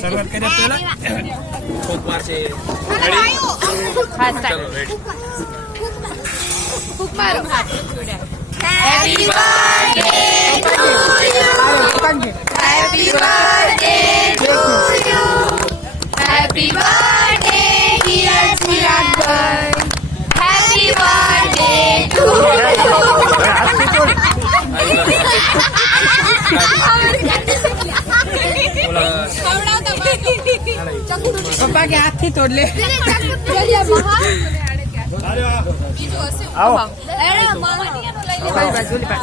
શરૂઆત કરીએ પહેલા ખૂબ વાર છે ચલો રેડી ફૂક મારો Happy birthday to you. Happy birthday to you. Happy birthday dear Chirag. Happy birthday to you. પપ્પા કે હાથથી તોડ લે આવો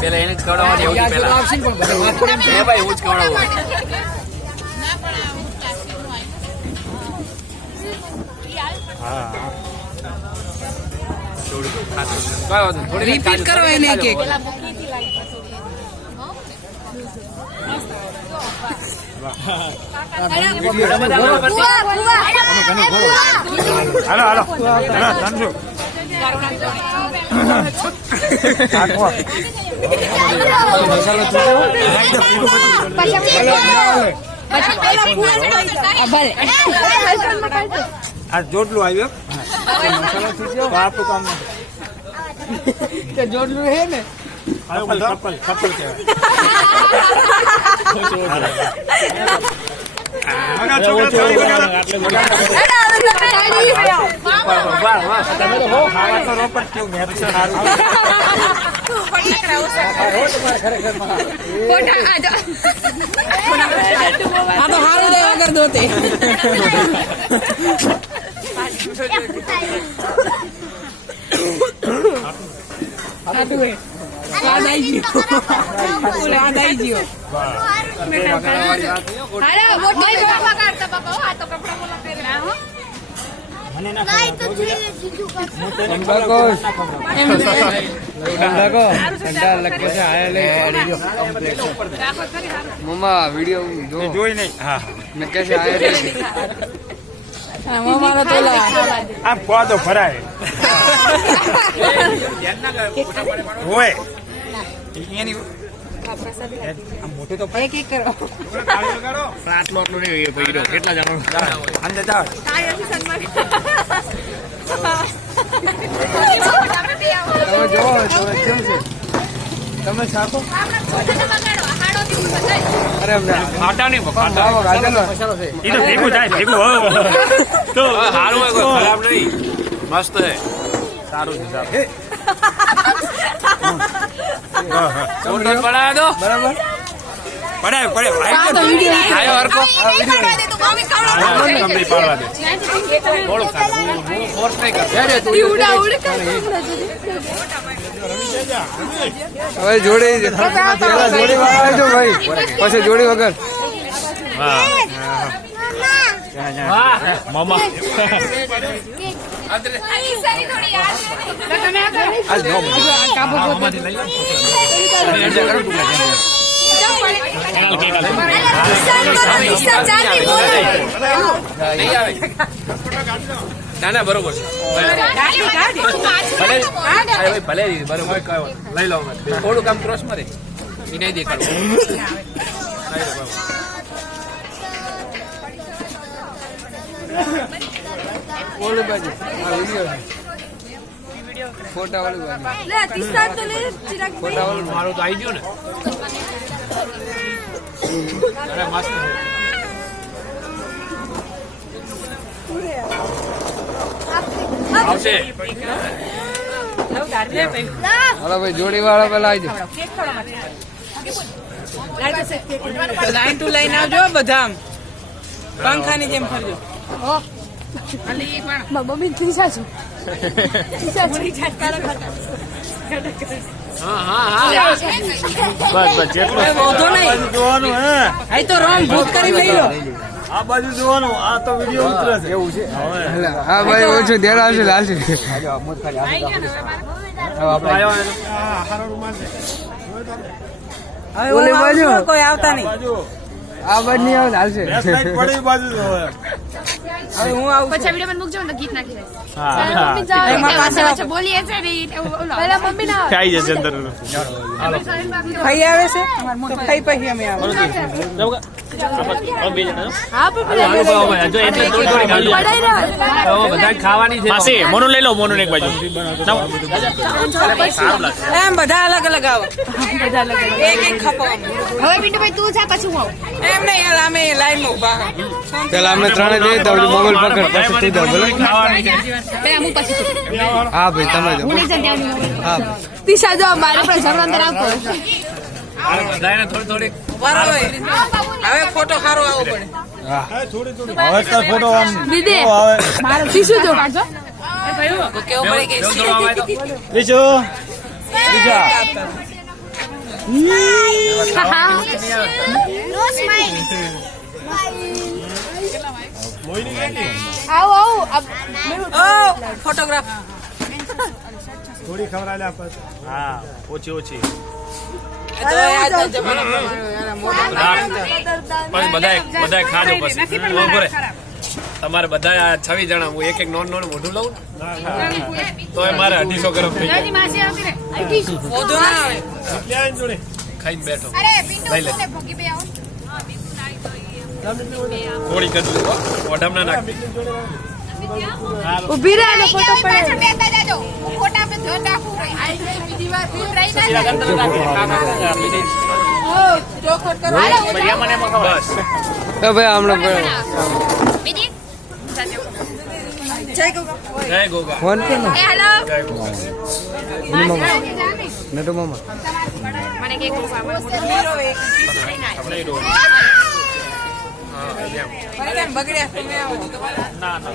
પેલા એને જ કવડાવવાની એવું પેલા એ ભાઈ હું જ કવડાવું રિપીટ કરો એને એક એક હાલો હાલો હાલો સમજો આ જોડલું આવ્યો આપણું કામ જોડલું હે ને કપલ કહેવાય આ તો હારું દે વગર દોતે આટું હે સ્વાદ આવી ગયો સ્વાદ આવી ગયો મમ્મા વિડિયો જોઈ નહીં હા મેં कैसे आया रे મારો તો આ ફોદો ભરાય હોય એની મોટું તો એક એક કરો આટલો આટલો નહીં ભઈરો કેટલા જણો અંદર જાવ તમે જોવો તમે કેમ છે તમે સાકો અરે ખાટા નહીં ખાટા ગાજરનો મસાલો છે ઈ તો ભેગું થાય ભેગું તો સારું હોય કોઈ ખરાબ નહીં મસ્ત છે સારું છે સારું પડાય દો બરાબર પડાય પડે આયો હરકો કંપની પાડવા દે થોડું ફોર્સ નહીં કર હવે જોડી પેલા જોડી વાળા આવજો ભાઈ પછી જોડી વગર મામા ના ના બરોબર છે ભલે બરોબર લઈ લો થોડું કામ ક્રોસ મારે એ નહીં દેખાડું ઓલું બાજુ ફોટા વાળું બાજુ ફોટા વાળું મારું તો આવી ગયું ને અરે મસ્ત આવશે હાલો ભાઈ જોડી વાળા પેલા આવી જાય લાઈન ટુ લાઈન આવજો બધા પંખાની જેમ ફરજો મમ્મી ત્રીસા છું બસ જેટલો વાંધો નહીં જોવાનું હે આ તો રોંગ ભૂત કરી લઈ લો આ બાજુ જોવાનું આ તો વિડિયો ઉતરે છે એવું છે હા ભાઈ ઓછું ધ્યાન આવશે લાલશે ઓલી બાજુ કોઈ આવતા નહીં આ બાજુ નહીં આવે હાલશે પડી બાજુ હવે હું આવું પછી વિડિયો માં મૂકજો ને ગીત નાખી પાસે બોલીએ છે ને પેલા મમ્મી ના ખાઈ જશે અંદર ખાઈ આવે છે તો ખાઈ પછી અમે આવે હા પણ જો એટલે થોડી થોડી ખાલી પડાઈ રહ્યા તો બધા ખાવાની છે માસી મોનું લઈ લો મોનું એક બાજુ એમ બધા અલગ અલગ આવો એક એક ખપો હવે પિન્ટુભાઈ તું જા પછી હું આવું એમ નહીં યાર અમે લાઈનમાં ઉભા પેલા અમે ત્રણે જઈએ તો મોબાઈલ પકડ પછી તું જાવ ભલે ખાવાની છે પેલા હું પછી હા ભાઈ તમે જાઓ હું નહીં જાણતી હા તીશા જો મારે આપણે ઝઘડા અંદર આવતો બધાને થોડી થોડી બરાબર હવે ફોટો સારો આવવો પડે હવે તાર ફોટો આમ દીદી કેવો આવે મારો ટીશ્યુ જો કાઢજો તો કેવું પડે કે થોડું થોડું આવે તો બીજું બીજા આવો આવો ઓ ફોટોગ્રાફ થોડી ખબર આલે આપત હા ઓછી ઓછી તો આજના જમાના પ્રમાણે યાર મોટા પછી બધાય ખાજો પછી બરોબર તમારે બધા 26 જણા હું એક એક નોન મોઢું લઉં તો મારે 250 ગ્રામ થઈ જાય માસી આવતી રે વધુ ના આવે ખાઈને બેઠો અરે લઈ લે પિન્ટુ ભોગી બે આવો થોડી કરી લો ઓઢમ ના નાખ ઉભી રહે અને ફોટો પડે બેતા જાજો હું ફોટા पे ધ્યાન રાખું બીજી વાર ફીલ રહી ના ચોખટ કરો બસ એ ભાઈ હમણાં બીજી જય ગોગા જય ગોગા ફોન કે ને એ હેલો જય ગોગા નટુ મામા મને કે હીરો એક આપણે ડો કેમ બગડ્યા તમે આવો ના ના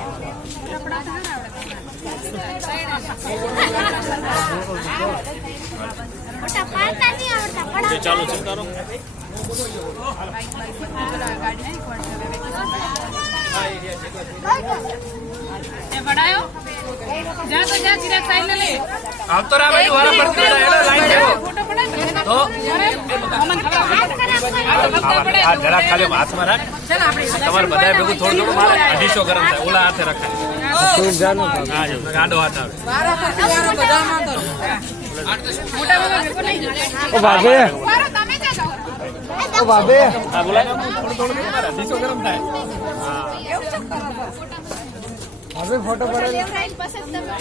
મોટા પાડતા નહીં આવડતા પડા ચાલુ છે તારો એ પડાયો જા તો જા ચિરાગ સાઈડ લે આવતો રા ભાઈ વાળા પડતી એનો લાઈન દેવો ફોટો પડાય તો મમન ખબર આ જરા ખાલી હાથમાં રાખ તમારે બધાય ભેગું થોડું થોડું મારે 250 ગ્રામ થાય ઓલા હાથે રખાય તું જાનો હા જો ગાડો હાથ આવે મારા પછી યાર બધામાં તો ઓ બાબે મારો તમે જા જાઓ ઓ બાબે હા બોલાય થોડું થોડું મારે 250 ગ્રામ થાય હવે ફોટો પડે ફ્રેન્ડ પસંદ તમે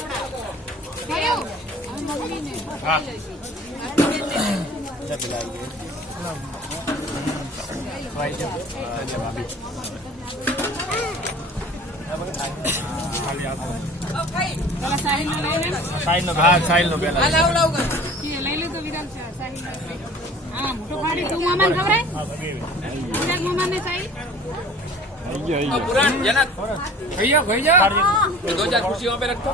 કયો હા સાઈલ નો પેલા લાવ લાવ કર લઈ લો તો વિરામ છે સાહી હા મોટો પાડી તું મામાને ખવરાય વિરાગ મામાને સાહી पुरान जनक भैया भैया ये 2000 कुर्सियों पे रखो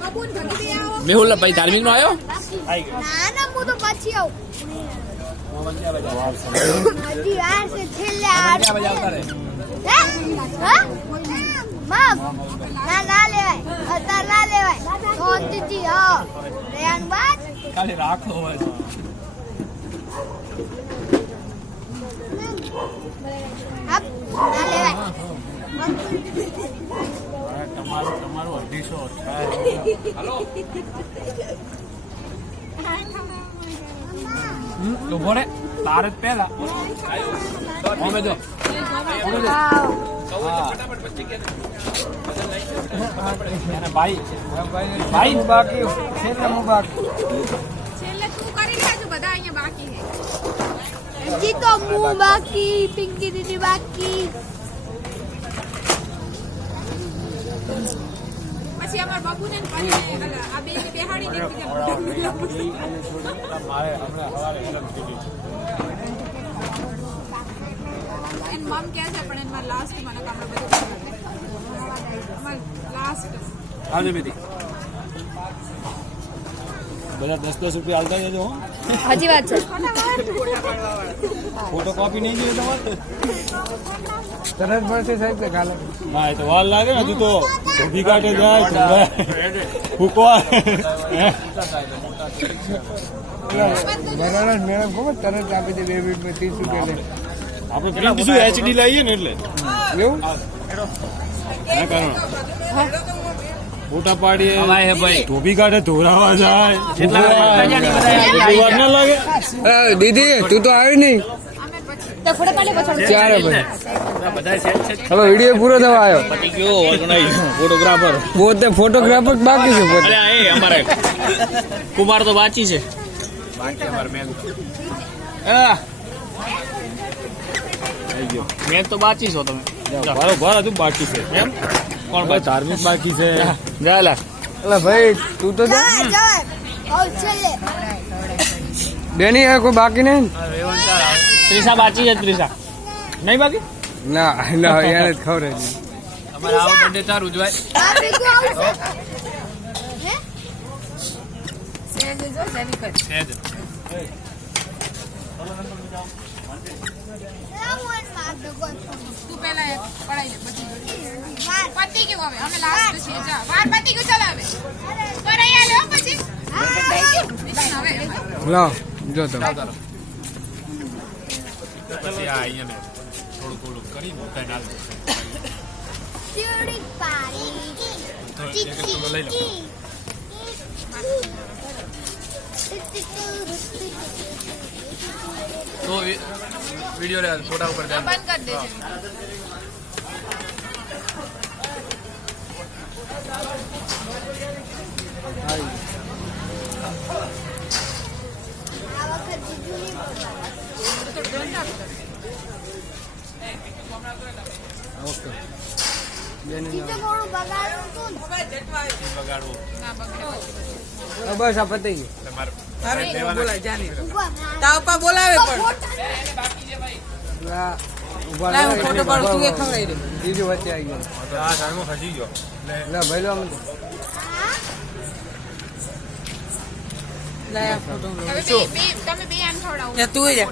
બબુન ભગી દે આવો મેહુલ ભાઈ ધાર્મિક નો આયો ના ના હું તો પછી આવું હજી વાર છે છેલ્લે આ આવતા રે હા મમ ના લેવાય અત્યાર ના લેવાય શાંતિથી હા રેન બાદ ખાલી રાખો હોય અપ ના લેવાય તમારું 250 થાય હાલો તો બોલે તારે પહેલા ઓમે જો ફટાફટ પછી કે ભાઈ બાકી છેલ્લે હું બાકી છેલ્લે તું કરી લેજો બધા અહીંયા બાકી છે હજી તો હું બાકી પિંકી દીદી બાકી પછી અમાર બાબુને પછી આ બે બેહાડી દે મારે હમણાં હવારે હેરાન થઈ ગઈ એન મમ કહે છે પણ એમાં લાસ્ટ મને કામ બધું લાસ્ટ આવજો બેટી બધા 10-10 રૂપિયા હાલતા જજો હો હજી વાત છે ફોટો કોપી નહીં જોઈએ તમારે તરત મળશે સાહેબ કે કાલે ના એ તો વાર લાગે ને હજુ તો ધોબી કાઢે જાય ફૂકવા બરાબર મેડમ ખબર તરત આપી દે 2 મિનિટમાં 30 રૂપિયા લે આપણે પ્રિન્ટ શું HD લાવીએ ને એટલે એવું ના કારણ ફોટા પાડીએ હવાય હે ભાઈ ધોબી કાઢે ધોરાવા જાય જેટલા એટલી વાર ના લાગે દીદી તું તો આવી નહીં તો ફોટો પાડે પછી ચારે ભાઈ બધા છે હવે વિડીયો પૂરો થવા આવ્યો ફોટોગ્રાફર પોતે ફોટોગ્રાફર બાકી છે પોતે અરે એ અમારે કુમાર તો બાકી છે મેં તો બાકી છો તમે બરોબર હજુ બાકી છે એમ કોણ ભાઈ ધાર્મિક બાકી છે જાલા એટલે ભાઈ તું તો જા. બેની હવે કોઈ બાકી નહીં ને? ત્રિષા બાકી છે ત્રિષા નહીં બાકી ના ના એને જ ખબર જ અમારે આવો બર્થડે તાર ઉજવાય છે જ. તું પહેલા એક પડાઈ દે બધી પતી ગયું હવે અમે લાસ્ટ છે જા વાર પતી ગયું ચાલ હવે પડાઈ આલો પછી હવે લાવ જો તમે પછી આ અહીંયા મેં થોડું થોડું કરી મોટા નાલ તો એક એક તો લઈ લો તો વિડિયો રે ફોટા ઉપર ધ્યાન બંધ કરી દેજે બગાડવું બસ આ પતી ગયું એટલે મારે બોલાય જાની તાવપા બોલાવે પણ આ ઉભા લાવ રહો, ફોટો પાડું તું એ ખવડાવી દે બીજું વચ્ચે આવી ગયું આ સામે ખસી ગયો એટલે લે ભાઈ લો આમ તો. લાય આ ફોટો તમે બે આમ ખવડાવો તું જા